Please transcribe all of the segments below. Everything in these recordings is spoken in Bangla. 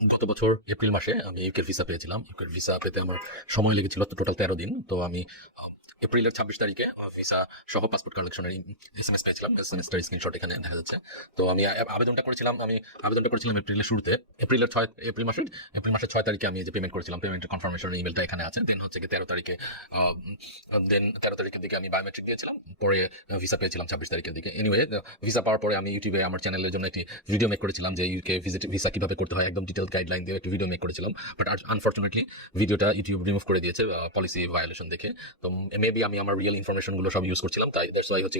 গত বছর এপ্রিল মাসে আমি ইউকের ভিসা পেয়েছিলাম। ইউকের ভিসা পেতে আমার সময় লেগেছিল তো টোটাল 13 দিন। তো আমি এপ্রিলের 26 তারিখে ভিসা সহ পাসপোর্ট কালেকশনের এসএমএস পেয়েছিলাম। এসএমএসটার স্ক্রিনশট এখানে দেখা যাচ্ছে। তো আমি আবেদনটা করেছিলাম এপ্রিলের শুরুতে। এপ্রিল মাসের 6 তারিখে আমি যে পেমেন্ট করেছিলাম, পেমেন্টের কনফার্মেশন ইমেলটা এখানে আছে। দেন হচ্ছে কি 13 তারিখে দেন 13 তারিখের দিকে আমি বায়োমেট্রিক দিয়েছিলাম। পরে ভিসা পেয়েছিলাম 26 তারিখের দিকে। এনিওয়ে, ভিসা পাওয়ার পরে আমি ইউটিউবে আমার চ্যানেলের জন্য একটি ভিডিও মেক করেছিলাম যে ইউকে ভিসা কিভাবে করতে হয়, একদম ডিটেলস গাইডলাইন দিয়ে একটি ভিডিও মেক করেছিলাম। বাট আনফরচুনেটলি ভিডিওটা ইউটিউব রিমুভ করে দিয়েছে পলিসি ভায়োলেশন দেখে। তো মেবি আমি আমার রিয়েল ইনফরমেশনগুলো সব ইউজ করছিলাম, তাই দ্যাটস ওয়াই হচ্ছে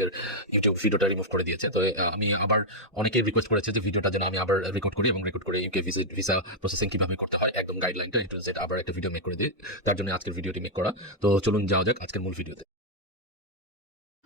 ইউটিউব ভিডিওটা রিমুভ করে দিয়েছে। তো আমি আবার অনেকেই রিকোয়েস্ট করেছে যে ভিডিওটা যেন আমি আবার রেকর্ড করি এবং রেকর্ড করে ইউকে ভিসা প্রসেসিং কিভাবে করতে হয় একদম গাইডলাইনটা এ টু জেড আবার একটা ভিডিও মেক করে দিই। তার জন্য আজকের ভিডিওটি মেক করা। তো চলুন যাওয়া যাক আজকের মূল ভিডিওতে।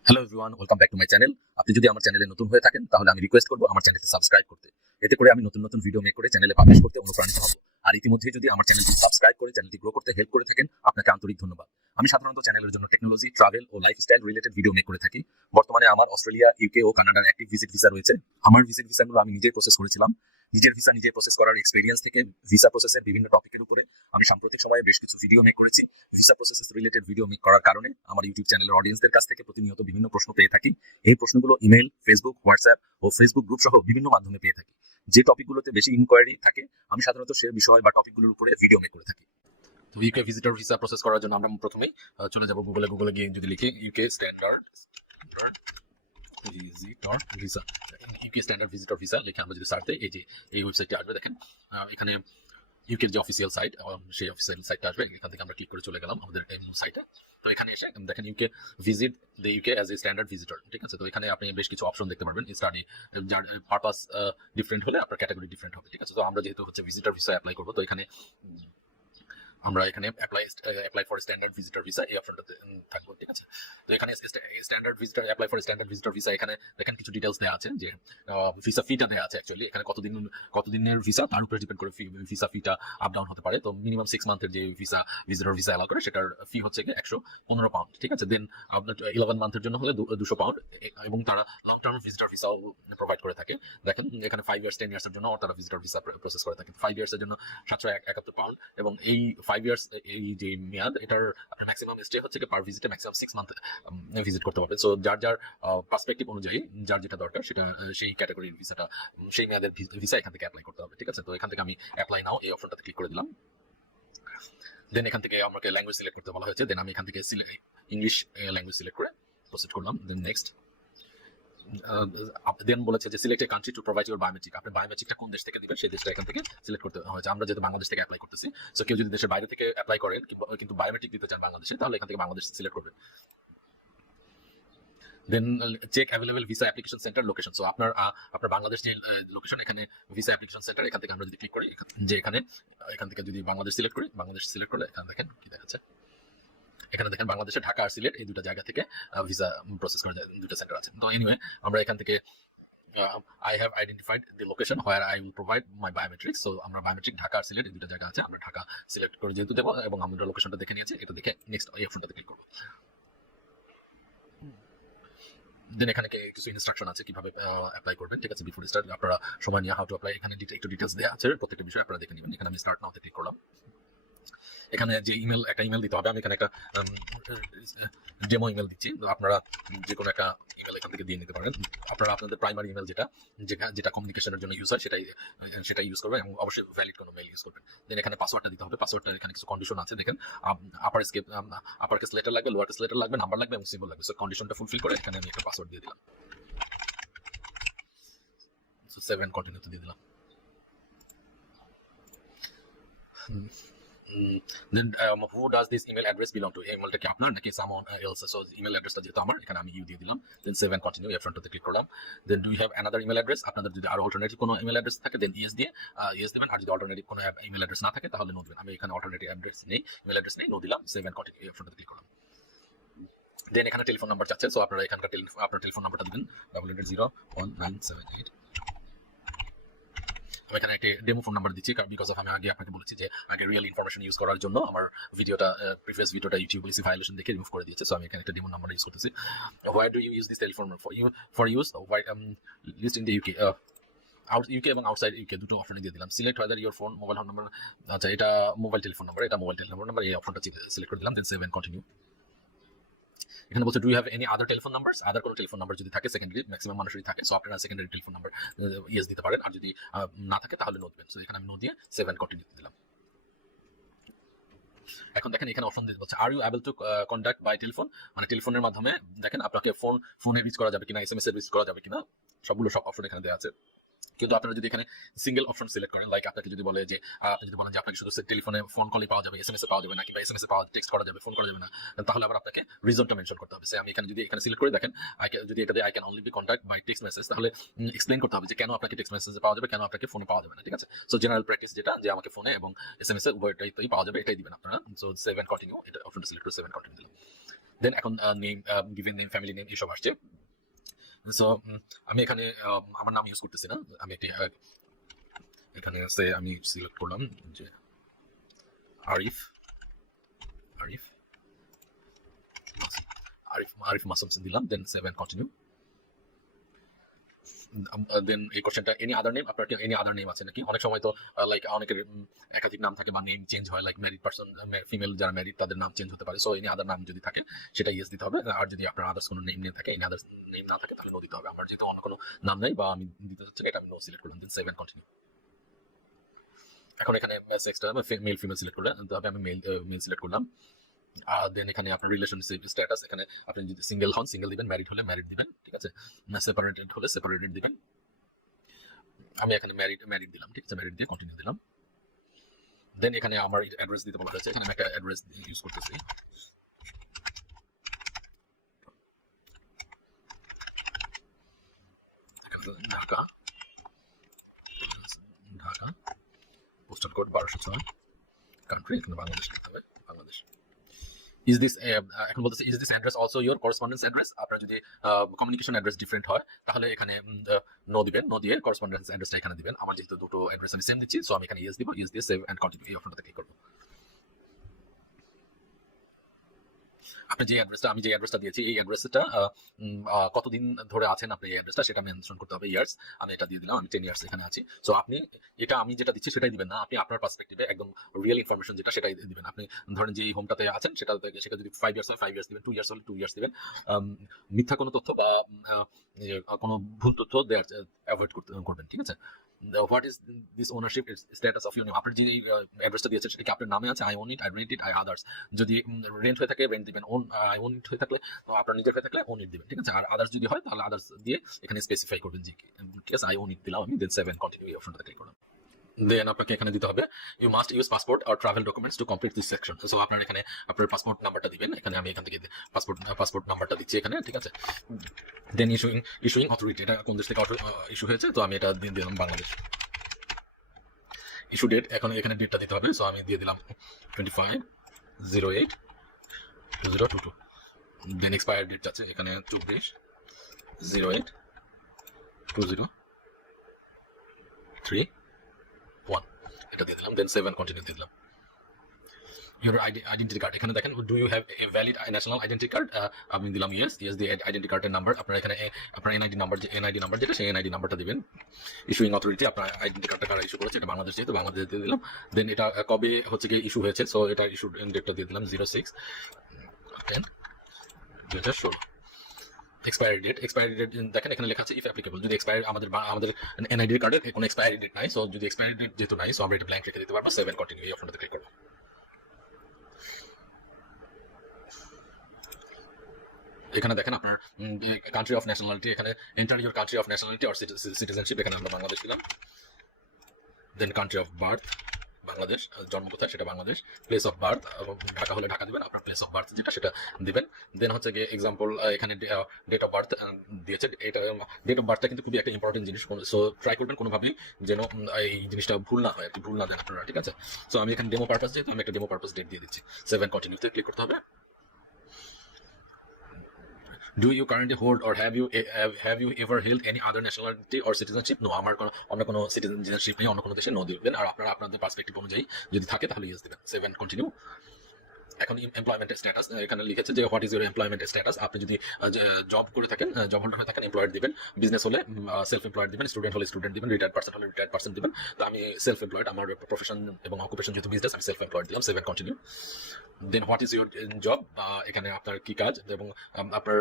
Hello everyone, welcome back to my channel. আপনি যদি আমার চ্যানেলে নতুন হয়ে থাকেন তাহলে আমি রিকোয়েস্ট করবো আমার চ্যানেলটি সাবস্ক্রাইব করতে। এতে করে আমি নতুন নতুন ভিডিও মেক করে চ্যানেলে পাবলিশ করতে অনুপ্রাণিত হব। আর ইতিমধ্যে যদি আমার চ্যানেলটি সাবস্ক্রাইব করে চ্যানেলটি গ্রো করতে হেল্প করে থাকেন, আপনাকে আন্তরিক ধন্যবাদ। আমি সাধারণত চ্যানেলের জন্য টেকনোলজি, ট্রাভেল ও লাইফস্টাইল রিলেটেড ভিডিও মেক করে থাকি। বর্তমানে আমার অস্ট্রেলিয়া, ইউকে ও কানাডার অ্যাক্টিভ ভিজিট ভিসা রয়েছে। আমার ভিজিট ভিসাগুলো আমি নিজেই প্রসেস করেছিলাম। নিজের ভিসা নিজে প্রসেস করার এক্সপেরিয়েন্স থেকে ভিসা প্রসেসের বিভিন্ন টপিকের উপরে আমি সাম্প্রতিক সময়ে বেশ কিছু ভিডিও মেক করেছি। Visa process related video make করার কারণে আমার ইউটিউব চ্যানেলের অডিয়েন্সদের কাছ থেকে প্রতিনিয়ত বিভিন্ন প্রশ্ন পেয়ে থাকি। এই প্রশ্নগুলো ইমেল, ফেসবুক, হোয়াটসঅ্যাপ ও ফেসবুক গ্রুপ সহ বিভিন্ন মাধ্যমে পেয়ে থাকি। যে টপিকগুলোতে বেশি ইনকোয়ারি থাকে আমি সাধারণত সে বিষয় বা টপিকগুলোর উপরে ভিডিও মেক করে থাকি। তো ইউকে ভিজিটর ভিসা প্রসেস করার জন্য আমরা প্রথমেই চলে যাব গুগলে গিয়ে যদি লিখি UK standard visitor visa, UK standard visitor visa লিখে আমরা যদি সার্চ দিই এই ওয়েবসাইটটি আসবে। দেখেন এখানে ইউকের যে অফিসিয়াল সাইট, সেই অফিসিয়াল সাইটটা আসবে। এখান থেকে আমরা ক্লিক করে চলে গেলাম আমাদের এই সাইটে। তো এখানে এসে দেখেন UK visit the UK as A standard visitor, ঠিক আছে। তো এখানে আপনি বেশ কিছু অপশন দেখতে পারবেন। স্টাডি, যার পারপাস ডিফারেন্ট হলে আপনার ক্যাটাগরি ডিফারেন্ট হবে, ঠিক আছে। তো আমরা যেহেতু হচ্ছে ভিজিটর ভিসা অ্যাপ্লাই করবো, তো এখানে আমরা এখানে apply for standard visitor visa এই অপশনটাতে থাকবো, ঠিক আছে। তো এখানে standard visitor apply for standard visitor visa, এখানে দেখেন কিছু ডিটেলস দেওয়া আছে যে ভিসা ফিটা দেওয়া আছে। অ্যাকচুয়ালি এখানে কতদিনের ভিসা তার উপরে ডিপেন্ড করে ভিসা ফিটা আপ ডাউন হতে পারে। তো মিনিমাম 6 মান্থের যে ভিজিটর ভিসা অ্যালাউ করে সেটার ফি হচ্ছে গিয়ে 115 পাউন্ড, ঠিক আছে। দেন আপনার 11 মান্থের জন্য হলে 200 পাউন্ড, এবং তারা লং টার্ম ভিজিটর ভিসাও প্রোভাইড করে থাকে। দেখেন এখানে 5 ইয়ার্স 10 ইয়ার্সের জন্য তারা ভিজিটর ভিসা প্রসেস করে থাকে। 5 ইয়ার্সের জন্য 771 পাউন্ড, এবং এই 5 ইয়ার্স এই যে মেয়াদ, এটার আপনার ম্যাক্সিমাম স্টে হচ্ছে পার ভিজিটে ম্যাক্সিমাম 6 মান্থ ভিজিট করতে পারবেন। সো যার পার্সপেক্টিভ অনুযায়ী যার যেটা দরকার সেটা সেই ক্যাটাগরির ভিসাটা, সেই মেয়াদের ভিসা এখান থেকে অ্যাপ্লাই করতে হবে, ঠিক আছে। তো এখান থেকে আমি অ্যাপ্লাই নাও এই অপশনটাতে ক্লিক করে দিলাম। দেন এখান থেকে আমাকে ল্যাঙ্গুয়েজ সিলেক্ট করতে বলা হয়েছে। দেন আমি এখান থেকে ইংলিশ ল্যাঙ্গুয়েজ সিলেক্ট করে প্রসিড করলাম। দেন নেক্সট দেন বলেছে যে select a country to provide your biometric. আপনি বায়োমেট্রিকটা কোন দেশ থেকে দিবেন সেই দেশটা এখান থেকে সিলেক্ট করতে হয়েছে। আমরা যেহেতু বাংলাদেশ থেকে অ্যাপ্লাই করতেছি, সো কেউ যদি দেশের বাইরে থেকে অ্যাপ্লাই করেন কিন্তু বায়োমেট্রিক দিতে চান বাংলাদেশে, তাহলে এখান থেকে বাংলাদেশ সিলেক্ট করবেন। Then check available visa application centre location. So আপনার বাংলাদেশ যে লোকেশন, এখানে ভিসা অ্যাপ্লিকেশন সেন্টার, এখান থেকে আমরা যদি ক্লিক করি যে এখান থেকে যদি বাংলাদেশ সিলেক্ট করি, বাংলাদেশ সিলেক্ট করলে এখানে দেখেন কি দেখাচ্ছে। এখানে দেখেন বাংলাদেশে ঢাকা আর সিলেট এই দুটো জায়গা থেকে ভিসা প্রসেস করা যায়, দুটো সেন্টার আছে। তো এনিওয়ে, আমরা এখান থেকে I have identified the location where I will provide my biometrics. So আমরা বায়োমেট্রিক ঢাকা আর সিলেট এই দুটো জায়গা আছে, আমরা ঢাকা সিলেক্ট করে যেহেতু দেবো, এবং আমরা লোকেশনটা দেখে নিয়েছি, এটা দেখে নেক্সট এই অপশনটাতে ক্লিক করবো। দেন এখানে কিছু ইনস্ট্রাকশন আছে কিভাবে অ্যাপ্লাই করবেন, ঠিক আছে। বিফোর স্টার্ট আপনারা সময় নিয়ে হাউ টু অ্যাপ্লাই, এখানে একটু ডিটেলস দেওয়া আছে প্রত্যেকটা বিষয়, আপনারা দেখে নেবেন। এখানে আমি স্টার্ট নাওতে ক্লিক করলাম। এখানে যে একটা ইমেল দিতে হবে, আমি এখানে একটা ডেমো ইমেল দিচ্ছি। আপনারা যে কোনো একটা ইমেল এখান থেকে দিয়ে নিতে পারেন। আপনারা আপনাদের প্রাইমারি ইমেল যেটা কমিউনিকেশনের জন্য ইউজ হয় সেটাই ইউজ করবেন, এবং অবশ্যই ভ্যালিড কোনো মেল ইউজ করবেন। দেন এখানে পাসওয়ার্ডটা দিতে হবে। পাসওয়ার্ডটা এখানে কিছু কন্ডিশন আছে, দেখেন আপার কেস লেটার লাগবে, লোয়ার কেস লেটার লাগবে, নাম্বার লাগবে এবং সিম্বল লাগবে। সো কন্ডিশনটা ফুলফিল করে এখানে আমি একটা পাসওয়ার্ড দিয়ে দিলাম। সো 7 কন্টিনিউ দিয়ে দিলাম। দেন who does this email address belong to? ইমেলটা কি আপনার নাকি someone else? সো ইমেল অ্যাড্রেসটা যেহেতু আমার, এখানে আমি ইউ দিয়ে দিলাম। দেন 7 কন্টিনিউ এই অপশনটাতে ক্লিক করলাম। Then do you have another email address? আপনাদের যদি আরো অল্টারনেটিভ কোনো ইমেল অ্যাড্রেস থাকে দেন ইয়েস দিয়ে ইয়েস দিবেন। আর যদি অল্টারনেটিভ কোনো ইমেল অ্যাড্রেস না থাকে তাহলে নো দিবেন। আমি এখানে অল্টারনেটিভ ইমেল অ্যাড্রেস নেই, নো দিলাম। 7 কন্টিনিউ এই অপশনটাতে ক্লিক করলাম। দেন এখানে টেলিফোন নাম্বার চাচ্ছে, সো আপনারা এখানকার আপনার টেলিফোন নাম্বারটা দিবেন 001978। আমি এখানে একটা ডেমো ফোন নাম্বার দিচ্ছি, বিকজ অফ আমি আগে আপনাকে বলেছি যে আগে রিয়েল ইনফরমেশন ইউজ করার জন্য আমার প্রিভিয়াস ভিডিওটা ইউটিউব পলিসি ভায়োলেশন দেখে রিমুভ করে দিয়েছে। সো আমি এখানে একটা ডেমো নাম্বার ইউজ করতেছি। Where do you use this telephone for use list in the UK? UK এবং আউটসাইড ইউকে দুটো অপশনে দিয়ে দিলাম। Select whether your phone mobile phone number, আচ্ছা এটা মোবাইল টেলিফোন নাম্বার, এটা মোবাইল টেলিফোন নাম্বার, এই অপশনটা সিলেক্ট করে দিলাম, দেন সেভ এন্ড কন্টিনিউ। এখানে বলছে do you have any other telephone number, other কোনো টেলিফোন নাম্বার যদি থাকে, সেকেন্ডারি ম্যাক্সিমাম মানুষেরই থাকে, সো আপনারা সেকেন্ডারি টেলিফোন নাম্বার ইয়েস দিতে পারেন, আর যদি না থাকে তাহলে নো দিবেন। সো এখানে আমি নো দিয়ে সেভ এন্ড কন্টিনিউ দিলাম। এখন দেখেন এখানে অপশন দিতে বলছে are you able to contact by telephone, মানে টেলিফোনের মাধ্যমে দেখেন আপনাকে ফোনে রিচ করা যাবে কিনা, এসএমএস এ রিচ করা যাবে কিনা, সব অপশন এখানে দেওয়া আছে। কিন্তু আপনারা যদি এখানে সিঙ্গেল অপশন সিলেক্ট করেন, লাইক আপনাকে যদি বলে যে আপনি যদি বলেন যে আপনাকে শুধু টেলিফোনে ফোন কলই পাওয়া যাবে, এসএমএস এ পাওয়া যাবে না, কিংবা এসএমএস এ পাওয়া টেক্সট করা যাবে, ফোন করা যাবে না, তাহলে আবার আপনাকে রিজনটা মেনশন করতে হবে। আমি এখানে যদি এখানে সিলেক্ট করে দেখেন যদি এটা দিয়ে I can only be contact by text message, তাহলে এক্সপ্লেইন করতে হবে যে কেন আপনাকে টেক্সট মেসেজে পাওয়া যাবে, কেন আপনাকে ফোনে পাওয়া যাবে না, ঠিক আছে। সো জেনারেল প্র্যাকটিস যেটা, যে আমাকে ফোনে এবং এসএমএস এ উভয়টাই পাওয়া যাবে, এটাই দিবেন আপনারা। সো সেভ এন্ড কন্টিনিউ, এটা অপশনটা সিলেক্ট করে সেভ এন্ড কন্টিনিউ দিলাম। দেন এখন name, given name, family name এসব আসছে। সো আমি এখানে আমার নাম ইউজ করতেছি না, আমি একটি এখানে আছে, আমি সিলেক্ট করলাম যে আরিফ আরিফ আরিফ মাসুম দিলাম, দেন সেভ এন্ড কন্টিনিউ। দেন এই কোশ্চেনটা এনি আদার নেম, আপনার এনি আদার নেম আছে নাকি? অনেক সময় তো লাইক অনেকের একাধিক নাম থাকে বা নেম চেঞ্জ হয়, লাইক ম্যারিড পারসন, ফিমেল যারা ম্যারিড তাদের নাম চেঞ্জ হতে পারে। সো এনি আদার নাম যদি থাকে সেটা ইয়েস দিতে হবে, আর যদি আপনার আদার্স কোনো নেম নেই থাকে, এনি আদার্স নেম না থাকে, তাহলে নো দিতে হবে। আমার যেহেতু অন্য কোনো নাম নাই বা আমি দিতে চাচ্ছি না, এটা আমি নো সিলেক্ট করলাম, দেন সেভ এন্ড কন্টিনিউ। এখন এখানে সেক্সটা মেল ফিমেল সিলেক্ট করলে, তবে আমি মেল সিলেক্ট করলাম। দেন এখানে আপনার রিলেশনশিপ স্ট্যাটাস, এখানে আপনি যদি সিঙ্গেল হন সিঙ্গেল দিবেন, ম্যারিড হলে ম্যারিড দিবেন, ঠিক আছে, সেপারেটেড হলে সেপারেটেড দিবেন। আমি এখানে ম্যারিড দিলাম, ঠিক আছে, ম্যারিড দিয়ে কন্টিনিউ দিলাম। দেন এখানে আমার অ্যাড্রেস দিতে বলা হয়েছে, এখানে আমি একটা অ্যাড্রেস ইউজ করতেছি, ঢাকা পোস্টাল কোড 1206, কান্ট্রি এখানে বাংলাদেশ লিখতে হবে, বাংলাদেশ। ইজ দিস এখন বলতেছে is this address also your correspondence address, আপনার যদি কমিউনিকেশন অ্যাড্রেস ডিফারেন্ট হয় তাহলে এখানে নো দিবেন, নো দিয়ে করেসপন্ডেন্স অ্যাড্রেসটা এখানে দিবেন। আমার যেহেতু দুটো অ্যাড্রেস আমি সেম দিচ্ছি, সো আমি এখানে ইয়েস দিব, ইয়েস দিয়ে সেভ এন্ড কন্টিনিউ এই অপশনটাতে ক্লিক করব। আপনি যে অ্যাড্রেসটা, আমি যে অ্যাড্রেসটা দিয়েছি, এই অ্যাড্রেসটা কতদিন ধরে আছেন আপনি এই অ্যাড্রেসটা, সেটা মেনশন করতে হবে, ইয়ার্স। আমি এটা দিয়ে দিলাম, আমি 10 ইয়ার্স এখানে আছি। সো আপনি এটা আমি যেটা দিচ্ছি সেটাই দিবেন না, আপনি আপনার পার্সপেক্টিভে একদম রিয়েল ইনফরমেশন যেটা সেটাই দিবেন। আপনি ধরেন যে এই হোমটাতে আছেন সেটা যদি 5 ইয়ার্স হয় 5 ইয়ার্স দিবেন, 2 ইয়ার্স হলে 2 ইয়ার্স দিবেন। মিথ্যা কোনো তথ্য বা কোনো ভুল তথ্য দেওয়ার অ্যাভয়েড করবেন, ঠিক আছে। What is this ownership status of your name, আপনি যে অ্যাড্রেসটা দিয়েছেন সেটা কি আপনার নামে আছে, I on it, I rent it, I others. যদি রেন্ট হয়ে থাকে রেন্ট দিবেন, ওন আই ওন ইট হয়ে থাকলে আপনার নিজের হয়ে থাকলে ওন ইট দিবেন, ঠিক আছে। আর আদার্স যদি হয় তাহলে আদার্স দিয়ে এখানে স্পেসিফাই করবেন যে, ঠিক আছে, আই ওন ইট দিলাম আমি, দেন সেভ এন্ড কন্টিনিউ এই অপশনটাতে ক্লিক করলাম। দেন আপনাকে এখানে দিতে হবে you must use passport or travel documents to complete this section. So আপনার এখানে আপনার পাসপোর্ট নাম্বারটা দিবেন, এখানে আমি এখান থেকে পাসপোর্ট নাম্বারটা দিচ্ছি এখানে, ঠিক আছে। দেন ইস্যুইং অথরিটি, এটা কোন দেশ থেকে ইস্যু হয়েছে, তো আমি এটা দিয়ে দিলাম বাংলাদেশ। ইস্যু ডেট, এখন এখানে ডেটটা দিতে হবে, সো আমি দিয়ে দিলাম 25/08/2022। দেন এক্সপায়ার ডেট আছে এখানে 24/08/2031, এটা দিয়ে দিলাম, দেন সেভ এন্ড কন্টিনিউ দিয়ে দিলাম। ইউর আইডেন্টি কার্ড, এখানে দেখেন do you have a valid national identity card, আমি দিলাম ইয়েস দিয়ে আইডেন্টি কার্ডের নাম্বার, আপনার এখানে আপনার এনআইডি নাম্বার যেটা সেই এনআইডি নাম্বারটা দিবেন। ইস্যুইং অথরিটি, আপনার আইডেন্টি কার্ডটা কারা ইস্যু করেছে, এটা বাংলাদেশ, যেহেতু বাংলাদেশ দিয়ে দিলাম। দেন এটা কবে হচ্ছে কি ইস্যু হয়েছে, সো এটা ইস্যু ডেটটা দিয়ে দিলাম 06/10/2016। এক্সপায়ারি ডেট দেখেন এখানে লেখা আছে ইফ অ্যাপ্লিকেবল, যদি এক্সপায়ারি আমাদের এনআইডি কার্ডের কোনো এক্সপায়ারি ডেট নাই, সো যদি এক্সপায়ারি ডেট যেহেতু নাই, সো আমরা এটা ব্ল্যাঙ্ক রেখে দিতে পারবো, সেভ এন্ড কন্টিনিউ এই অপশনটাতে ক্লিক করব। এখানে দেখেন আপনার কান্ট্রি অফ ন্যাশনালিটি, এখানে enter your country of nationality or citizenship, এখানে আমরা বাংলাদেশ দিলাম। দেন কান্ট্রি অফ বার্থ বাংলাদেশ, জন্ম কোথায় সেটা Bangladesh. Place of birth, Dhaka হলে ঢাকা দিবেন, আপনার প্লেস অফ বার্থ যেটা সেটা দিবেন। দেন হচ্ছে গিয়ে এক্সাম্পল এখানে ডেট অফ বার্থ দিয়েছে, এটা ডেট অফ বার্থটা কিন্তু খুবই একটা ইম্পর্টেন্ট জিনিস, সো ট্রাই করবেন কোনোভাবেই যেন এই জিনিসটা ভুল না হয়, ভুল না দেন আপনারা, ঠিক আছে। সো আমি এখানে ডেমো পারপাস, যেহেতু আমি একটা ডেমো পারপাস ডেট দিয়ে দিচ্ছি, সেভ এন্ড কন্টিনিউতে ক্লিক করতে হবে। Do you currently hold or have you ever held any other nationality or citizenship? No, আমার অন্য কোনো সিটিজেনশিপ নেই, অন্য কোনো দেশে নো দিবেন। আর আপনারা আপনাদের পার্সপেক্টিভ অনুযায়ী যদি থাকে তাহলে ইয়েস দিবেন, সেভ এন্ড কন্টিনিউ। এখন এমপ্লয়মেন্ট স্ট্যাটাস এখানে লিখেছে যে what is your employment status. আপনি যদি জব করে থাকেন, জব হোল্ডার হয়ে থাকেন, এমপ্লয়েড দিবেন, বিজনেস হলে সেলফ এমপ্লয়েড দিবেন, স্টুডেন্ট হলে স্টুডেন্ট দিবেন, রিটায়ার্ড পার্সন হলে রিটায়ার্ড পার্সন দিবেন। তো আমি সেলফ এমপ্লয়েড, আমার প্রফেশন এবং অকুপেশন যেহেতু বিজনেস, আমি সেলফ এমপ্লয়েড দিলাম, save and continue. Then what is your job, এখানে আপনার কি কাজ এবং আপনার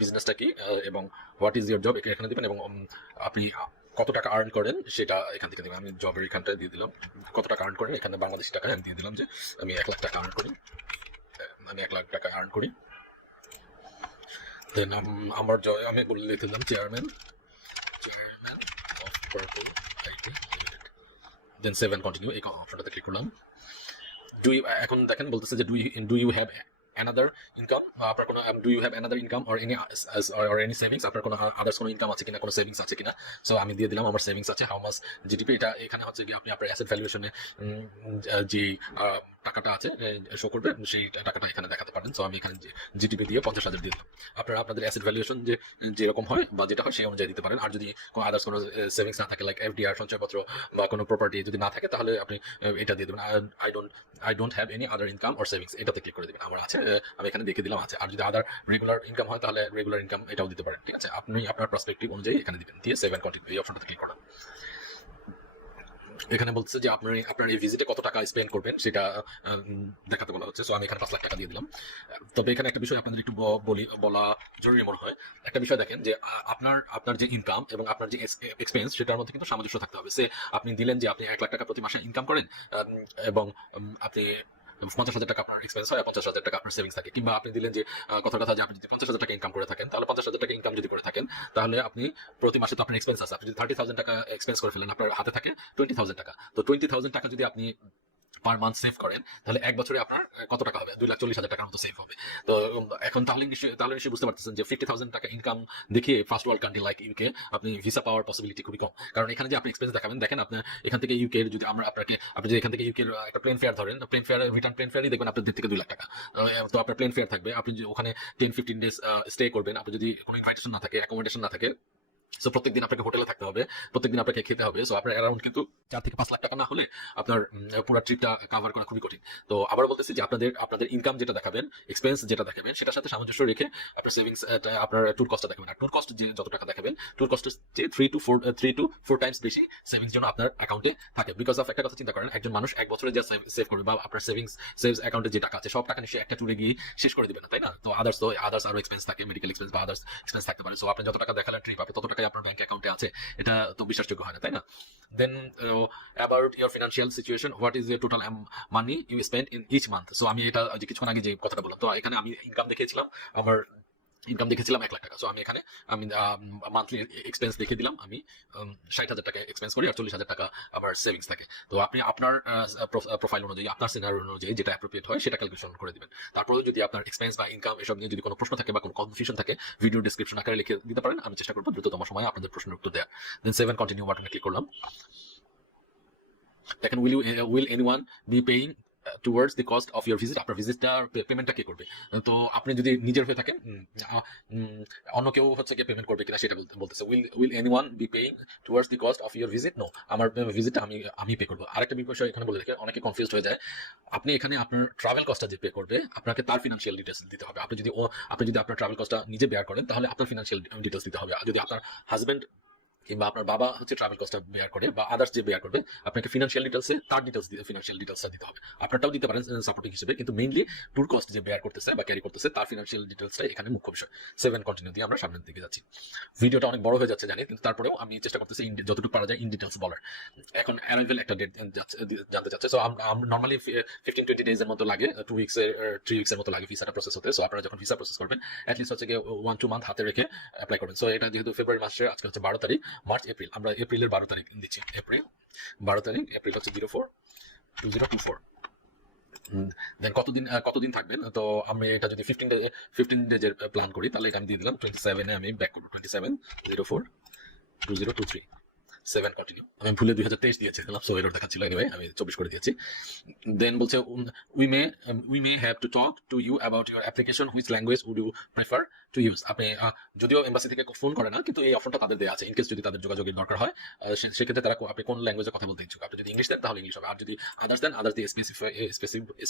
বিজনেসটা কি, এবং হোয়াট ইজ ইউর জব এখানে দিবেন, এবং আপনি কত টাকা আর্ন করেন সেটা এখান থেকে দেবেন। আমি জবের এখানটা দিয়ে দিলাম কত টাকা আর্ন করেন, এখানে বাংলাদেশি টাকা আমি দিয়ে দিলাম যে আমি 1 লাখ টাকা আর্ন করি, আমি 1 লাখ টাকা আর্ন করি। দেন আমার আমি বলে লিখে দিলাম chairman of purple IT limited. Then save and continue এই অপশনটাতে ক্লিক করলাম। এখন দেখেন বলতেছে যে do you have another income, আপনার কোনো do you have another income or any savings, আপনার কোনো আদার্স কোনো ইনকাম আছে কিনা, কোনো সেভিংস আছে কিনা। সো আমি দিয়ে দিলাম আমার সেভিংস আছে। হাউ মাস জিডিপি, এটা এখানে হচ্ছে কি আপনি আপনার অ্যাসেট ভ্যালুয়েশনে যে টাকাটা আছে শো করবে, সেই টাকাটা এখানে দেখাতে পারেন। সো আমি এখানে জিডিপি দিয়ে 50,000 দিয়ে দিলাম। আপনারা আপনাদের অ্যাসেট ভ্যালুয়েশন যেরকম হয় বা যেটা হয় সেই অনুযায়ী দিতে পারেন। আর যদি কোনো আদার্স কোনো সেভিংস না থাকে, লাইক এফডিআর সঞ্চয়পত্র বা কোনো প্রপার্টি যদি না থাকে, তাহলে আপনি এটা দিয়ে দেবেন I don't have any other income or savings, এটাতে ক্লিক করে দেবেন। আমার আছে, আমি এখানে দেখে দিলাম আছে। আর যদি আদার রেগুলার ইনকাম হয় তাহলে রেগুলার ইনকাম এটাও দিতে পারেন, ঠিক আছে। আপনি আপনার পার্সপেক্টিভ অনুযায়ী এখানে দিবেন, দিয়ে সেভ এন্ড কন্টিনিউ এই অপশনটাতে ক্লিক করা। এখানে বলছে যে আপনার এই ভিজিটে কত টাকা স্পেন্ড করবেন সেটা দেখাতে বলা হচ্ছে। সো আমি এখানে 5 লাখ টাকা দিয়ে দিলাম। তবে এখানে একটা বিষয় আপনাদের একটু বলা জরুরি মনে হয়। একটা বিষয় দেখেন যে আপনার যে ইনকাম এবং আপনার যে এক্সপেন্স সেটার মধ্যে কিন্তু সামঞ্জস্য থাকতে হবে। আপনি দিলেন যে আপনি 1 লাখ টাকা প্রতি মাসে ইনকাম করেন, এবং আপনি 50,000 টাকা আপনার এক্সপেন্স হয়, 50,000 টাকা আপনার সেভিংস থাকে। কিংবা আপনি দিলেন যে কথা যে আপনি যদি 50,000 টাকা ইনকাম করে থাকেন, তাহলে 50,000 টাকা ইনকাম যদি করে থাকেন, তাহলে আপনি প্রতি মাসে তো আপনার এক্সপেন্স আছে, আপনি যদি 30,000 টাকা এক্সপেন্স করে ফেলেন, আপনার হাতে থাকে 20,000 টাকা। তো 20,000 টাকা যদি আপনি পার মান্থ সেভ করেন, তাহলে এক বছরে আপনার কত টাকা হবে? 2,40,000 টাকার মতো সেভ হবে। তো এখন তাহলে নিশ্চয়ই বুঝতে পারতেছেন যে 50,000 টাকা ইনকাম দেখিয়ে first world country like UK আপনি ভিসা পাওয়ার পসিবিলিটি খুবই কম। কারণ এখানে যে আপনি এক্সপেন্স দেখাবেন, দেখেন আপনার এখান থেকে ইউকে যদি আপনি যদি এখান থেকে ইউকের একটা প্লেন ফেয়ার ধরেন, প্লেন ফেয়ার রিটার্ন প্লেন ফেয়ারই দেখবেন আপনার 1.5 থেকে 2 লাখ টাকা। তো আপনার প্লেন ফেয়ার থাকবে, আপনি যদি ওখানে 10-15 ডেজ স্টে করবেন, আপনি যদি কোনো ইনভাইটেশন না থাকে, অ্যাকোমোডেশন না থাকে, সো প্রত্যেকদিন আপনাকে হোটেলে থাকতে হবে, প্রত্যেকদিন আপনাকে খেতে হবে। সো আপনার অ্যারাউন্ড কিন্তু 4 থেকে 5 লাখ টাকা না হলে আপনার পুরো ট্রিপটা কভার করা খুবই কঠিন। তো আবার বলতেছি যে আপনাদের ইনকাম যেটা দেখাবেন, এক্সপেন্স যেটা দেখাবেন, সেটার সাথে সামঞ্জস্য রেখে আপনার সেভিংস, আপনার ট্যুর কস্টটা দেখাবেন। আর ট্যুর কস্ট যে যত টাকা দেখাবেন, ট্যুর কস্টের যে 3 to 4 টাইমস বেশি সেভিংস যেন আপনার অ্যাকাউন্টে থাকে। বিকজ অফ একটা কথা চিন্তা করেন, একজন মানুষ 1 বছরে যা সেভ করবে বা আপনার সেভিংস অ্যাকাউন্টে যে টাকা আছে, সব টাকা নিশ্চয়ই একটা ট্যুরে গিয়ে শেষ করে দিবে না, তাই না? তো আদার্স আরো এক্সপেন্স থাকে, মেডিকেল এক্সপেন্স বা আদার্স এক্সপেন্স থাকতে পারে। সো আপনি যত টাকা দেখালেন ট্রিপ, আপনি তত টাকাই আপনার ব্যাংক অ্যাকাউন্টে আছে, এটা তো বিশ্বাসযোগ্য হয় না, তাই না? Then about your financial situation, what is your total money you spend in each month. So আমি এটা কিছুক্ষণ আগে যে কথাটা বললাম, তো এখানে আমি ইনকাম দেখেছিলাম, আমার ইনকাম দেখেছিলাম 1 লাখ টাকা। সো আমি এখানে মান্থলি এক্সপেন্স দেখে দিলাম, আমি 60,000 টাকা এক্সপেন্স করি আর 40,000 টাকা আমার সেভিংস থাকে। তো আপনি আপনার প্রোফাইল অনুযায়ী, আপনার সিনারিও অনুযায়ী যেটা অ্যাপ্রোপ্রিয়েট হয় সেটা ক্যালকুলেশন করে দিবেন। তারপরেও যদি আপনার এক্সপেন্স বা ইনকাম এসব নিয়ে যদি কোনো প্রশ্ন থাকে বা কোনো কনফিউশন থাকে, ভিডিও ডেসক্রিপশন আকারে লিখে দিতে পারেন, আমি চেষ্টা করবো দ্রুততম সময়ে আপনাদের প্রশ্নের উত্তর দেওয়ার। দেন সেভ এন্ড কন্টিনিউ বাটনে ক্লিক করলাম। দেখেন will anyone be paying towards the cost of your visit, আপনার ভিজিটটার পেমেন্টটা কে করবে? তো আপনি যদি নিজের হয়ে থাকেন, অন্য কেউ হচ্ছে গিয়ে পেমেন্ট করবে কিনা সেটা বলতেছে। Will anyone be paying towards the cost of your visit? No, আমার ভিজিটটা আমি পে করবো। আরেকটা বিষয় এখানে বলে দেখে অনেকে কনফিউজড হয়ে যায়। আপনি এখানে আপনার ট্রাভেল কস্টটা যে পে করবে, আপনাকে তার ফিনান্সিয়াল ডিটেলস দিতে হবে। আপনি যদি আপনার ট্রাভেল কস্টটা নিজে বেয়ার করেন, তাহলে আপনার ফিনান্সিয়াল ডিটেলস দিতে হবে। আর যদি আপনার হাজবেন্ড কিংবা আপনার বাবা হচ্ছে ট্রাভেল কস্টটা বেয়ার করে বা আদার্স যে বেয়ার করবে, আপনাকে ফিনান্সিয়াল ডিটেলসে তার ফিনান্সিয়াল ডিটেলসটা দিতে হবে। আপনারটাও দিতে পারেন সাপোর্টিং হিসেবে, কিন্তু মেইনলি ট্যুর কস্ট যে বেয়ার করতেছে বা ক্যারি করতেছে তার ফিনান্সিয়াল ডিটেলসটা এখানে মুখ্য বিষয়। 7 কন্টিনিউ দিয়ে আমরা সামনের দিকে যাচ্ছি। ভিডিওটা অনেক বড় হয়ে যাচ্ছে জানি, কিন্তু তারপরেও আমি চেষ্টা করতেছি যতটুকু পারা যায় ইন ডিটেলস বলার। এখন অ্যারাইভেল একটা ডেট জানতে চাচ্ছে। সো নর্মালি 15-20 ডেজ এর মতো লাগে, 3 উইকসের মতো লাগে ভিসাটা প্রসেস হতে। সো আপনারা যখন ভিসা প্রসেস করবেন, অ্যাটলিস্ট হচ্ছে 1-2 মান্থ হাতে রেখে অ্যাপ্লাই করবেন। সো এটা যেহেতু ফেব্রুয়ারি মাসে, আজকে হচ্ছে 12 তারিখ, মার্চ এপ্রিল, আমরা এপ্রিলের 12 তারিখ দিচ্ছি। এপ্রিল 12 তারিখ, এপ্রিল হচ্ছে 04-2024। দেন কতদিন থাকবেন? তো আমি এটা যদি 15 ডেজের প্ল্যান করি, তাহলে এটা আমি দিয়ে দিলাম 27-এ আমি ব্যাক করবো, 27-04-2023। 7 কন্টিনিউ। আমি ভুলে 2023 দিয়েছিলাম, সো এরর দেখাচ্ছিল, এনিওয়ে আমি 24 করে দিয়েছি। দেন বলছে we may have to talk to you about your application, which language would you prefer to use. আপনি যদিও এম্বাসি থেকে ফোন করে না, কিন্তু এই অপশনটা তাদের দেওয়া আছে, ইনকেস যদি তাদের যোগাযোগের দরকার হয় সেক্ষেত্রে তারা আপনি কোন ল্যাঙ্গুয়েজে কথা বলতে ইচ্ছুক। আপনি যদি ইংলিশ দেন তাহলে ইংলিশ হবে, আর যদি আদার্স দেন আদার্স দিয়ে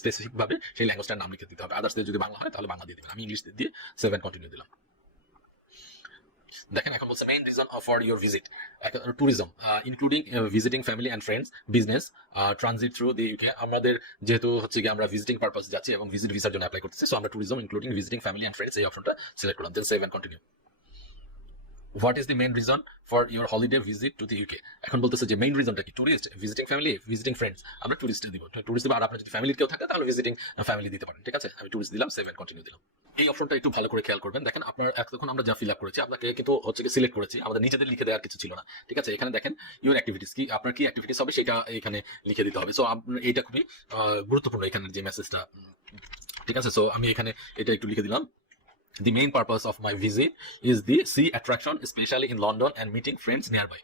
স্পেসিফিক ভাবে সেই ল্যাঙ্গুয়েজটার নাম লিখে দিতে হবে। আদার্স দিয়ে যদি বাংলা হয় তাহলে বাংলা দিয়ে দিবেন। আমি ইংলিশ দিয়ে 7 কন্টিনিউ দিলাম। দেখেন এখন বলছে main reason for your visit, tourism including visiting family and friends, business, transit through the UK. আমাদের যেহেতু হচ্ছে কি আমরা ভিজিটিং পারপাস যাচ্ছি এবং ভিজিট ভিসার জন্য অ্যাপ্লাই করতেছি, সো আমরা tourism including visiting family and friends এই অপশনটা সিলেক্ট করলাম। Then save and continue. What is the main reason for your holiday visit to the UK. এখন বলতেছে যে মেইন রিজনটা কি, tourist, visiting family, visiting friends. আমরা টুরিস্টে দিব, টুরিস্ট দিব। আর আপনার যদি ফ্যামিলির কেউ থাকে তাহলে ভিজিটিং ফ্যামিলি দিতে পারেন, ঠিক আছে। আমি টুরিস্ট দিলাম, সেভ অ্যান্ড কন্টিনিউ দিলাম। এই অপশনটা একটু ভালো করে খেয়াল করবেন। দেখেন আপনার এতক্ষণ আমরা যা ফিল আপ করেছি, আপনাকে কিন্তু হচ্ছে কি সিলেক্ট করেছি, আমাদের নিজেদের লিখে দেওয়ার কিছু ছিল না, ঠিক আছে। এখানে দেখেন ইউর অ্যাক্টিভিটিস কি, আপনার কি অ্যাক্টিভিটিস হবে সেটা এখানে লিখে দিতে হবে। সো এইটা খুবই গুরুত্বপূর্ণ এখানের যে মেসেজটা, ঠিক আছে। সো আমি এখানে এটা একটু লিখে দিলাম। The main purpose of my visit is the sea attraction, especially in London, and meeting friends nearby.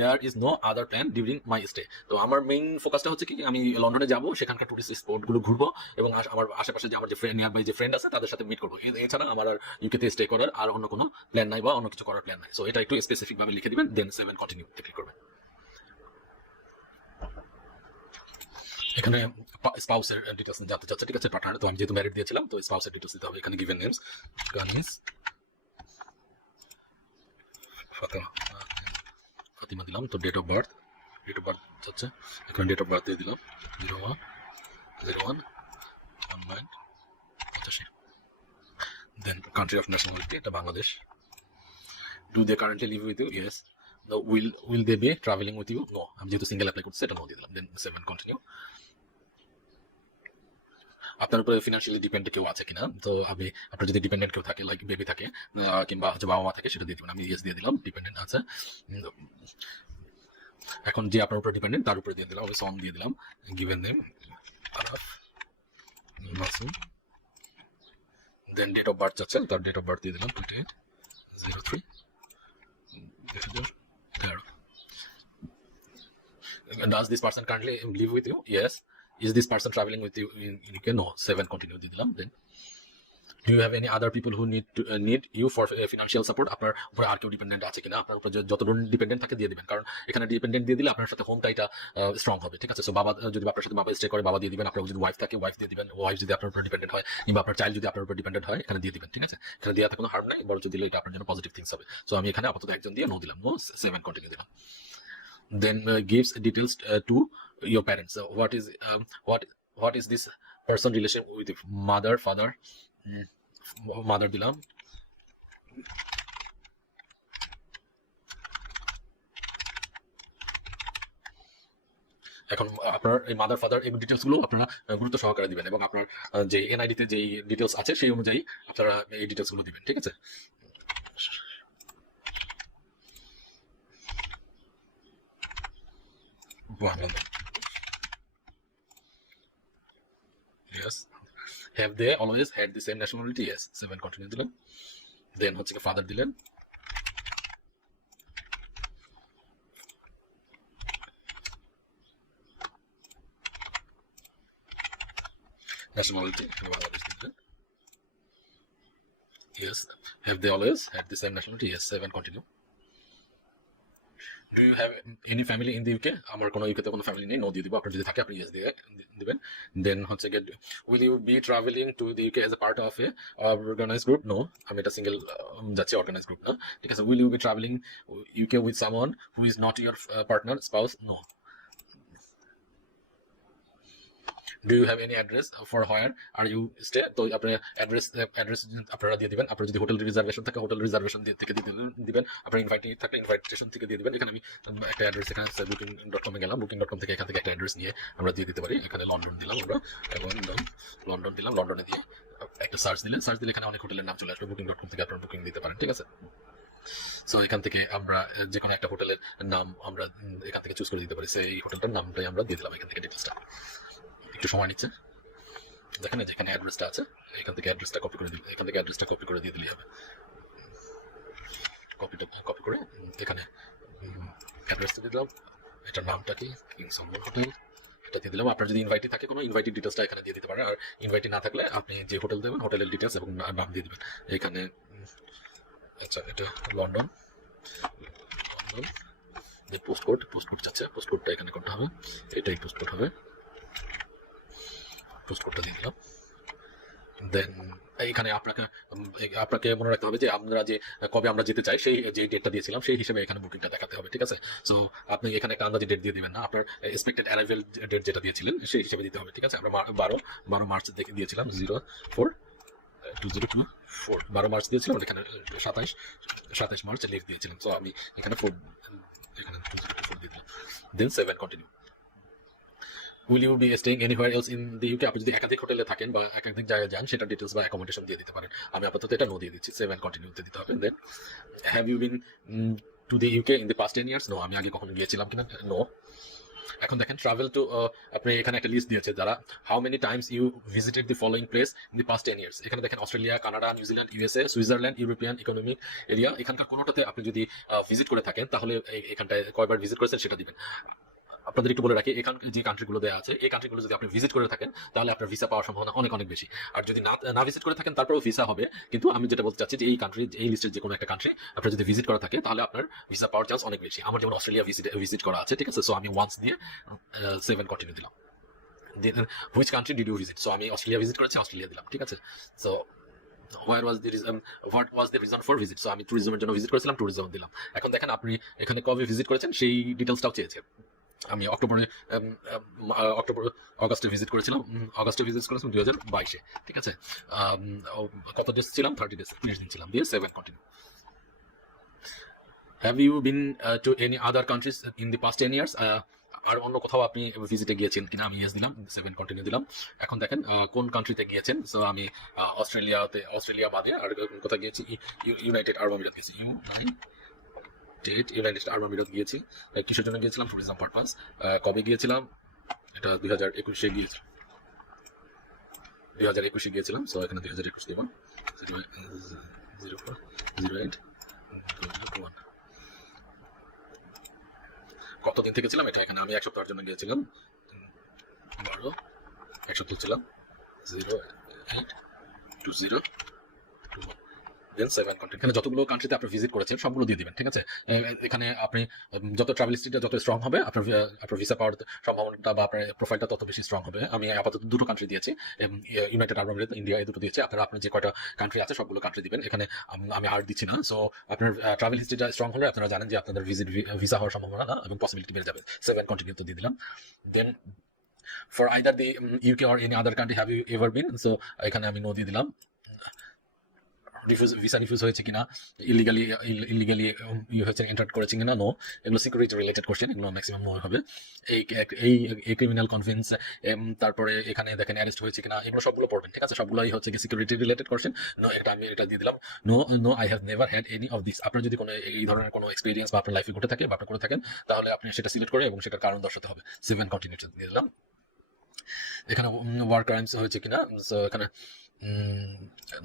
There is no other plan during my stay. তো আমার মেইন ফোকাসটা হচ্ছে কি, আমি লন্ডনে যাব, সেখানকার টুরিস্ট স্পটগুলো ঘুরবো এবং আমার আশেপাশে যে আমার যে নিয়ারবাই যে ফ্রেন্ড আছে তাদের সাথে মিট করবো। এছাড়া আমার আর ইউকেতে স্টে করার আর অন্য কোনো প্ল্যান নাই বা অন্য কিছু করার প্ল্যান নাই। সো এটা একটু স্পেসিফিক ভাবে লিখে দিবেন, দেন 7 কন্টিনিউ ক্লিক করবেন। এখানে স্পাউসের ডিটেইলস জানতে চাচ্ছে, ঠিক আছে, পার্টনার। তো আমি যেহেতু ম্যারিড দিয়েছিলাম, তো স্পাউসের ডিটেইলস দিতে হবে। এখানে গিভেন নেমস কানিস ফাতিমা দিলাম। তো ডেট অফ বার্থ যাচ্ছে, এখানে ডেট অফ বার্থ দিয়ে দিলাম 01/01/1985। দেন কান্ট্রি অফ ন্যাশনালিটি, এটা Bangladesh. Do they currently live with you, yes. Will they be travelling with you, no. আমি যেহেতু সিঙ্গেল অ্যাপ্লাই করছি, এটা নো দিয়ে দিলাম। Then 7 continue. আপনার উপরে ফিনান্সিয়ালি ডিপেন্ডেন্ট কেউ আছে কিনা, তো আমি আপনার যদি ডিপেন্ডেন্ট কেউ থাকে, লাইক বেবি থাকে কিংবা হচ্ছে বাবা মা থাকে, সেটা দিয়ে দিবেন। আমি ইয়েস দিয়ে দিলাম, ডিপেন্ডেন্ট আছে। এখন যে আপনার উপর ডিপেন্ডেন্ট তার উপরে দিয়ে দিলাম, আমি সন দিয়ে দিলাম। Given name Araf Masum. Then date of birth চাচ্ছে, তার ডেট অফ বার্থ দিয়ে দিলাম 28/03/2013। Does this person currently live with you? Yes. Is this person traveling with you in UK? No. 7 continue দিয়ে দিলাম। Then do you have any other people who need you for financial support? আপনার উপরে আর কেউ ডিপেন্ডেন্ট আছে কিনা, আপনার উপরে যতজন ডিপেন্ডেন্ট থাকে দিয়ে দিবেন, কারণ এখানে ডিপেন্ডেন্ট দিয়ে দিলে আপনার সাথে হোমটা এটা স্ট্রং হবে, ঠিক আছে। সো বাবা যদি আপনার সাথে বাবা স্টে করে, বাবা দিয়ে দিবেন। আপনার যদি ওয়াইফ থাকে, ওয়াইফ দিয়ে দিবেন। ওয়াইফ যদি আপনার উপর ডিপেন্ডেন্ট হয় কিংবা আপনার চাইল্ড যদি আপনার উপর ডিপেন্ডেন্ট হয়, এখানে দিয়ে দিবেন, ঠিক আছে। এখানে দেওয়াতে কোনো হার্ম নাই, বরঞ্চ দিলে এটা আপনার জন্য পজিটিভ থিংস হবে। সো আমি এখানে আপাতত একজন দিয়ে নো দিলাম, নো। 7 কন্টিনিউ দিলাম। Then gives details to your parents. So what is this person relation with mother, father? Mother দিলাম। এখন আপনার এই মাদার ফাদার এই ডিটেলস গুলো আপনারা গুরুত্ব সহকারে দিবেন এবং আপনার যে এনআইডি তে যে ডিটেলস আছে সেই অনুযায়ী আপনারা এই ডিটেলস গুলো দিবেন, ঠিক আছে। Yes. Have they always had the same nationality? Yes. 7 continue দিলেন। দেন হচ্ছে কি ফাদার দিলেন। nationality বাংলাদেশ দিলেন। Yes. Have they always had the same nationality? Yes. 7 continue. Do you have any family in the UK? আমার কোনো ইউকেতে কোনো ফ্যামিলি নেই, নো দিয়ে দিব। আপনার যদি থাকে আপনি ইয়েস দিয়ে দিবেন। দেন হচ্ছে get will you be travelling to the UK as a part of a organise group? No, আমি এটা সিঙ্গেল যাচ্ছি, অর্গানাইজ গ্রুপ না, ঠিক আছে। Will you be travelling UK with someone who is not your partner, spouse? No. Do you have any address for where are you stay? তো আপনার অ্যাড্রেস আপনারা দিয়ে দিবেন। আপনার যদি হোটেল রিজার্ভেশন থাকে হোটেল রিজার্ভেশন থেকে দিয়ে দিবেন। আপনার ইনভাইটিং থাকলে ইনভাইটেশন থেকে দিয়ে দিবেন। এখানে আমি একটা অ্যাড্রেস এখানে booking.com এ গেলাম, booking.com থেকে এখান থেকে একটা অ্যাড্রেস নিয়ে আমরা দিয়ে দিতে পারি। এখানে লন্ডন দিলাম আমরা, এবং লন্ডন দিলাম। লন্ডনে দিয়ে একটা সার্চ দিলেন, সার্চ দিলে এখানে অনেক হোটেলের নাম চলে আসবে। booking.com থেকে আপনারা বুকিং দিতে পারেন, ঠিক আছে। সো এখান থেকে আমরা যে কোনো একটা হোটেলের নাম আমরা এখান থেকে চুজ করে দিতে পারি। সেই হোটেলটার নামটাই আমরা দিয়ে দিলাম এখান থেকে ডিটেলসটা। একটু সময় নিচ্ছে, দেখেন যেখানে অ্যাড্রেসটা আছে এখান থেকে অ্যাড্রেসটা কপি করে দিলে, এখান থেকে অ্যাড্রেসটা কপি করে দিয়ে দিলেই হবে। কপি করে এখানে অ্যাড্রেসটা দিয়ে দিলাম, এটার নামটা কি, কিংস সম্বল হোটেল, এটা দিয়ে দিলাম। আপনার যদি ইনভাইটি থাকে কোনো ইনভাইটি ডিটেলসটা এখানে দিয়ে দিতে পারেন, আর ইনভাইটি না থাকলে আপনি যে হোটেল দেবেন হোটেলের ডিটেলস এবং নাম দিয়ে দেবেন এখানে। আচ্ছা, এটা লন্ডন, লন্ডন যে পোস্টকোড চাচ্ছে, পোস্টকোডটা এখানে করতে হবে, এটাই পোস্টকোড হবে, পোস্টকোডটা দিয়ে দিলাম। দেন এইখানে আপনাকে মনে রাখতে হবে যে আমরা যে কবে আমরা যেতে চাই সেই যে ডেটটা দিয়েছিলাম সেই হিসেবে এখানে বুকিংটা দেখাতে হবে, ঠিক আছে। সো আপনি এখানে একটা আন্দাজে ডেট দিয়ে দিবেন না, আপনার এক্সপেক্টেড অ্যারাইভেল ডেট যেটা দিয়েছিলেন সেই হিসেবে দিতে হবে, ঠিক আছে। আমরা 12 মার্চ দেখে দিয়েছিলাম 2024, 12 মার্চ দিয়েছিলাম, এখানে 27 মার্চ লিভ দিয়েছিলাম। সো আমি এখানে 4, এখানে 2024 দিয়ে দিলাম। Then 7 continue. Will you be staying anywhere else in the UK? আপনি যদি একাধিক হোটেলে থাকেন বা একাধিক জায়গায় যান সেটা ডিটেলস বা অ্যাকোমোডেশন দিয়ে দিতে পারেন। আমি আপাতত এটা নো দিয়ে দিচ্ছি, 7 কন্টিনিউতে দিতে হবে। Then have you been to the UK in the past 10 years? No. আমি আগে কখনো গিয়েছিলাম কিনা? নো। এখন দেখেন ট্রাভেল টু, আপনি এখানে একটা লিস্ট দিয়েছে যারা how many times you visited the following place in the past 10 years. এখানে দেখেন Australia, Canada, New Zealand, USA, Switzerland, European Economic Area, এখানকার কোনোটাতে আপনি যদি ভিজিট করে থাকেন তাহলে এখানটায় কয়বার ভিজিট করেছেন সেটা দিবেন। আপনাদের একটু বলে রাখি, এখান যে কান্ট্রিগুলো দেওয়া আছে এই কান্ট্রিগুলো যদি আপনি ভিজিট করে থাকেন তাহলে আপনার ভিসা পাওয়ার সম্ভাবনা অনেক অনেক বেশি। আর যদি না ভিজিট করে থাকেন তারপরেও ভিসা হবে, কিন্তু আমি যেটা বলতে চাচ্ছি যে এই কান্ট্রি, এই লিস্টের যে কোনো একটা কান্ট্রি আপনার যদি ভিজিট করা থাকে তাহলে আপনার ভিসা পাওয়ার চান্স অনেক বেশি। আমার যেমন অস্ট্রেলিয়া ভিজিট করা আছে, ঠিক আছে। সো আমি ওয়ান্স দিয়ে 7 কন্টিনিউ দিলাম। Which country did you visit? So আমি অস্ট্রেলিয়া ভিজিট করেছি, অস্ট্রেলিয়া দিলাম, ঠিক আছে। So where was the reason, what was the reason for visit? So আমি ট্যুরিজমের জন্য ভিজিট করেছিলাম, ট্যুরিজম দিলাম। এখন দেখেন আপনি এখানে কবে ভিজিট করেছেন সেই ডিটেলসটাও চেয়েছে। আমি অগাস্টে ভিজিট করেছিলাম, 2022-এ, ঠিক আছে। কত ডেজ ছিলাম? 30 ডেজ, 30 দিন ছিলাম, দিয়ে 7 continue. Have you been to any other countries in the past 10 years? আর অন্য কোথাও আপনি ভিজিটে গিয়েছেন কিনা? আমি ইয়েস দিলাম, 7 কন্টিনিউ দিলাম। এখন দেখেন কোন কান্ট্রিতে গিয়েছেন। সো আমি অস্ট্রেলিয়া বাদে আর কোথায় গিয়েছি? ইউনাইটেড আরব আমিরাত গেছি, ইউনাইটেড আরব আমিরাত গিয়েছি। কিসের জন্য গিয়েছিলাম? Tourism purpose. কবে গিয়েছিলাম? এটা 2021-এ গিয়েছিলাম, 2021-এ গিয়েছিলাম। সো এখানে 2021 দিব, 04082021। কতদিন থেকে ছিলাম এটা এখানে আমি 1 সপ্তাহের জন্য গিয়েছিলাম, 12 1 সপ্তাহ ছিলাম, 082021। দেন 7 কন্টিনিউ। এখানে যতগুলো কান্ট্রিতে আপনি ভিজিট করেছেন সবগুলো দিয়ে দিবেন, ঠিক আছে। এখানে আপনি যত ট্রাভেল হিস্ট্রিটা যত স্ট্রং হবে আপনার ভিসা পাওয়ার সম্ভাবনাটা বা আপনার প্রোফাইলটা তত বেশি স্ট্রং হবে। আমি আপাতত 2টো কান্ট্রি দিয়েছি, ইউনাইটেড আরব আমিরাত, ইন্ডিয়া, এই দুটো দিয়েছি। আপনার যে কয়টা কান্ট্রি আছে সবগুলো কান্ট্রি দিবেন। এখানে আমি আর দিচ্ছি না। সো আপনার ট্রাভেল হিস্ট্রিটা স্ট্রং হলে আপনারা জানেন যে আপনাদের ভিসা হওয়ার সম্ভাবনা না এবং পসিবিলিটি বেড়ে যাবে। 7 কন্টিনিউ তো দিয়ে দিলাম। Then for either the UK or any other country have you ever been? So এখানে আমি নো দিয়ে দিলাম। ভিসা রিফিউজ হয়েছে কিনা, ইলিগালি হয়েছে এন্টার করেছে কিনা? নো। এগুলো সিকিউরিটি রিলেটেড কোশ্চেন, এগুলো ম্যাক্সিমাম নো হবে। এই ক্রিমিনাল কনফেন্স, তারপরে এখানে দেখেন অ্যারেস্ট হয়েছে কিনা, এগুলো সবগুলো পড়বেন, ঠিক আছে। সবগুলোই হচ্ছে সিকিউরিটি রিলেটেড কোশ্চেন। নো, আমি এটা দিয়ে দিলাম। No I have never had any of this. আপনার যদি কোনো এই ধরনের কোনো এক্সপিরিয়েন্স বা আপনার লাইফে ঘটে থাকে বা আপনি করে থাকেন তাহলে আপনি সেটা সিলেক্ট করে এবং সেটার কারণ দর্শাতে হবে। 7 কন্টিনিউ দিয়ে দিলাম। এখানে ওয়ার ক্রাইমস হয়েছে কিনা? সো এখানে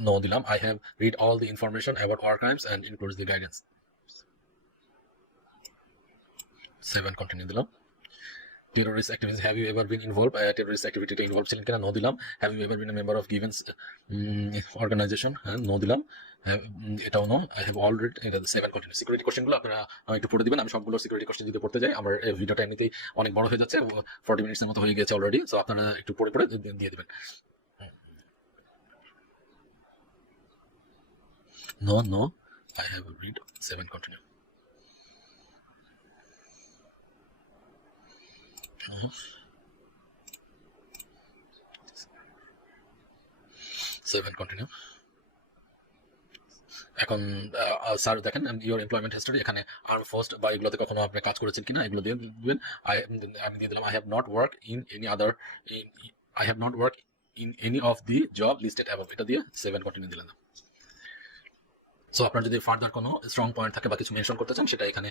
নো দিলাম। I have read all the information about war crimes and includes the guidance. 7 continue দিলাম। Terrorist activities, have you ever been involve? Terrorist অ্যাক্টিভিটিতে ইনভলভ ছিলেন কিনা? নো দিলাম। Have you ever been a member of গিভেন্স অর্গানাইজেশন? হ্যাঁ, নো দিলাম। এটাও নো। আই হ্যাভ অলরেডি, এটা 7 কন্টিনিউ। সিকিউরিটি কোশ্চেনগুলো আপনারা একটু পড়ে দিবেন। আমি সবগুলো সিকিউরিটি কোশ্চেন যদি পড়তে যাই আমার ভিডিওটা এমনিতেই অনেক বড় হয়ে যাচ্ছে, 40 মিনিটসের মতো হয়ে গেছে অলরেডি। সো আপনারা একটু পড়ে দিয়ে দেবেন। No, I have read 7 continue. 7 continue. এখন স্যার দেখেন ইউর এমপ্লয়মেন্ট হিস্টরি, এখানে আর্ম ফোর্স বা এগুলোতে কখনো আপনি কাজ করেছেন কিনা এগুলো দিয়ে দিবেন। আমি দিয়ে দিলাম I have not work in any of the job listed above, এটা দিয়ে 7 কন্টিনিউ দিলেন। সো আপনার যদি ফার্দার কোনো স্ট্রং পয়েন্ট থাকে বা কিছু মেনশন করতে চান সেটা এখানে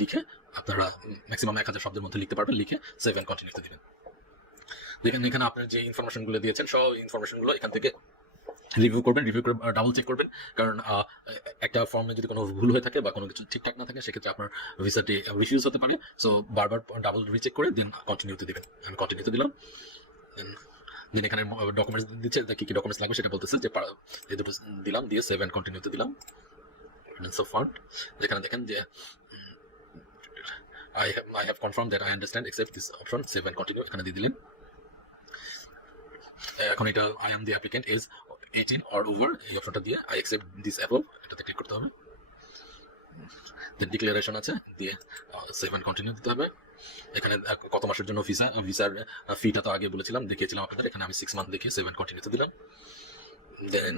লিখে আপনারা ম্যাক্সিমাম 1000 শব্দের মধ্যে লিখতে পারবেন, লিখে 7 কন্টিনিউতে দিবেন। দেখেন এখানে আপনার যে ইনফরমেশনগুলো দিয়েছেন সব ইনফরমেশনগুলো এখান থেকে রিভিউ করবেন, রিভিউ করে ডাবল চেক করবেন, কারণ একটা ফর্মে যদি কোনো ভুল হয়ে থাকে বা কোনো কিছু ঠিকঠাক না থাকে সেক্ষেত্রে আপনার ভিসাটি রিফিউজ হতে পারে। সো বারবার ডাবল রিচেক করে দেন কন্টিনিউতে দিবেন। আমি কন্টিনিউতে দিলাম। দেন এখানে ডকুমেন্টস দিচ্ছে, কি কি ডকুমেন্টস লাগবে সেটা বলতেছে, যে এই দুটো দিলাম, দিয়ে সেভ এন্ড কন্টিনিউতে দিলাম। অফ ফান্ড যেখানে দেখেন যে I have confirmed that I understand accept this option, save and continue, এখানে দিয়ে দিলেন। এখন এটা I am the applicant is 18 or over, এই অপশনটা দিয়ে I accept this above, এটাতে ক্লিক করতে হবে। দেন ডিক্লারেশন আছে, দিয়ে সেভ এন্ড কন্টিনিউ দিতে হবে। এখানে কত মাসের জন্য ভিসার ফিটা তো আগে বলেছিলাম, দেখিয়েছিলাম আপনাদের, এখানে আমি 6 মান্থ দেখিয়ে সেভ এন্ড কন্টিনিউতে দিলাম। দেন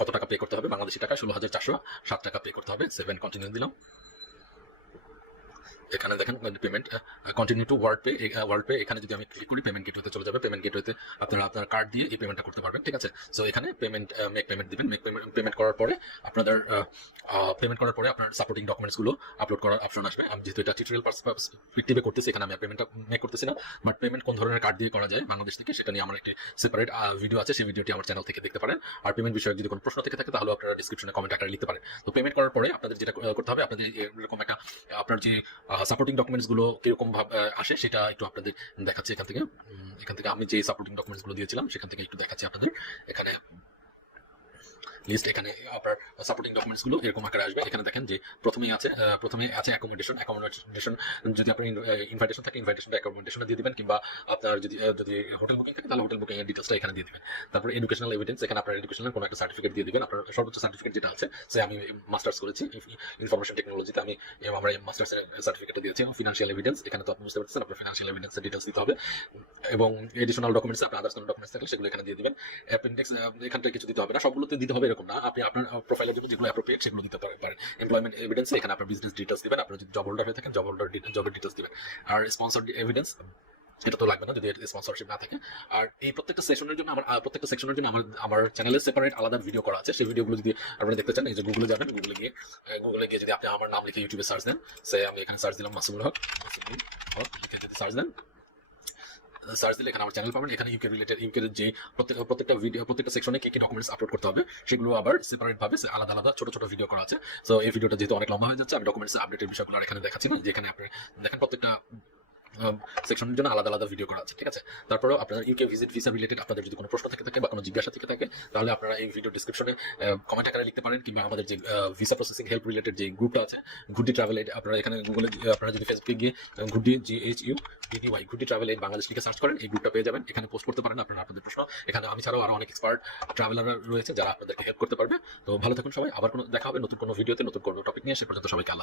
কত টাকা পে করতে হবে, বাংলাদেশি টাকা 16,407 টাকা পে করতে হবে, সেভ এন্ড কন্টিনিউ দিলাম। এখানে দেখেন payment continue to world pay, এখানে যদি আমি ক্লিক করি পেমেন্ট গেটওয়েতে চলে যাবে। পেমেন্ট গেটওয়েতে আপনারা আপনার কার্ড দিয়ে এই পেমেন্টটা করতে পারবেন, ঠিক আছে। সো এখানে মেক পেমেন্ট দিবেন। পেমেন্ট করার পরে আপনাদের আপনার সাপোর্টিং ডকুমেন্টসগুলো আপলোড করার অপশন আসবে। আমি যেহেতু এটা টিউটোরিয়াল পার্সপেক্টিভে করতেছি, এখানে আমি পেমেন্টটা মেক করতেছি না, বাট পেমেন্ট কোন ধরনের কার্ড দিয়ে করা যায় বাংলাদেশ থেকে সেটা নিয়ে আমার একটি সেপারেট ভিডিও আছে, সেই ভিডিওটি আমার চ্যানেল থেকে দেখতে পারেন। আর পেমেন্ট বিষয়ে যদি কোনো প্রশ্ন থেকে থাকে তাহলে আপনারা ডিসক্রিপশনে কমেন্ট আকারে লিখতে পারেন। তো পেমেন্ট করার পরে আপনাদের যেটা করতে হবে, আপনাদের এরকম একটা আপনার যে সাপোর্টিং ডকুমেন্টস গুলো কিরকম ভাবে আসে সেটা একটু আপনাদের দেখাচ্ছি। এখান থেকে আমি যে সাপোর্টিং ডকুমেন্টস গুলো দিয়েছিলাম সেখান থেকে একটু দেখাচ্ছি আপনাদের। এখানে লিস্ট, এখানে আপনার সাপোর্টিং ডকুমেন্টস গুলো এরকম আকারে আসবে। এখানে দেখেন যে প্রথমে আছে অ্যাকোমোডেশন। যদি আপনার ইনভাইটেশন থাকে ইনভাইটেশনটা অ্যাকোমোডেশনে দিয়ে দিবেন, কিংবা আপনার যদি হোটেল বুকিং থাকে তাহলে হোটেল বুকিং এর ডিটেইলসটা এখানে দিয়ে দিবেন। তারপর এডুকেশনাল এভিডেন্স, এখানে আপনার এডুকেশনাল কোনো একটা সার্টিফিকেট দিয়ে দিবেন, আপনার সর্বোচ্চ সার্টিফিকেট যেটা আছে। সে আমি মাস্টার্স করেছি ইনফরমেশন টেকনোলজিতে, আমি আমার মাস্টার্স সার্টিফিকেটটা দিয়েছি। ফিনান্সিয়াল এভিডেন্স, এখানে তো আপনি বুঝতে পারছেন আপনার ফিনান্সিয়াল এভিডেন্সের ডিটেইলস দিতে হবে, এবং এডিশনাল ডকুমেন্টস আপনার আদার্স কোনো ডকুমেন্টস থাকলে সেগুলো এখানে দিয়ে দিবেন। অ্যাপেন্ডিক্স এখান থেকে কিছু দিতে হবে না, সবগুলোতে দিতে হবে এরকম না, আপনি আপনার প্রোফাইলের জন্য যেগুলো অ্যাপ্রোপ্রিয়েট সেগুলো দিতে পারেন। এমপ্লয়মেন্ট এভিডেন্স, এখানে আপনার বিজনেস ডিটেইলস দিবেন, আপনার যদি জব হোল্ডার হয়ে থাকেন জবের ডিটেইলস দিবেন। আর স্পন্সর এভিডেন্স এটা তো লাগবে না যদি স্পন্সরশিপ না থাকে। আর এই প্রত্যেকটা সেকশনের জন্য আমার চ্যানেলে সেপারেট আলাদা ভিডিও করা আছে। সেই ভিডিওগুলো যদি আপনারা দেখতে চান, এই যে গুগলে যাবেন, গুগলে গিয়ে যদি আপনি আমার নাম লিখে ইউটিউবে সার্চ দেন, আমি এখানে সার্চ দিলাম মাসুমুল হক লিখে যদি সার্চ দেন, সার্চ দিলে এখানে আমার চ্যানেল পাবেন। এখানে ইউকের যে প্রত্যেকটা সেকশনে কি কি ডকুমেন্টস আপলোড করতে হবে সেগুলো আবার সেপারেট ভাবে আলাদা ছোট ভিডিও করা আছে। সো এই ভিডিওটা যেহেতু অনেক লম্বা হয়ে যাচ্ছে, আমি ডকুমেন্টস আপডেটের বিষয়গুলো আর এখানে দেখাচ্ছি না, যেখানে আপনি দেখেন প্রত্যেকটা সেকশনের জন্য আলাদা ভিডিও করা আছে, ঠিক আছে। তারপরেও আপনার ইউকে ভিসা রিলেটেড আপনাদের যদি কোনো প্রশ্ন থেকে থাকে বা কোনো জিজ্ঞাসা থেকে থাকে তাহলে আপনারা এই ভিডিও ডিসক্রিপশনে কমেন্ট আকারে লিখতে পারেন, কিংবা আমাদের যে ভিসা প্রসেসিং হেল্প রিলেটেড যে গ্রুপটা আছে ঘুড্ডি ট্রাভেল এড, আপনারা এখানে গুগলে আপনারা যদি ফেসবুকে গিয়ে Ghuddi GHUDDY Ghuddi travel add Bangladesh লিখে সার্চ করেন, এই গ্রুপটা পেয়ে যাবেন। এখানে পোস্ট করতে পারেন আপনাদের প্রশ্ন। এখানে আমি ছাড়াও আরো অনেক এক্সপার্ট ট্রাভেলার রয়েছে যারা আপনাদেরকে হেল্প করতে পারবে। তো ভালো থাকুন সবাই, আবার কোনো দেখা হবে নতুন কোনো ভিডিওতে নতুন কোনো টপিক নিয়ে। সে পর্যন্ত সবাইকে আল্লাহ।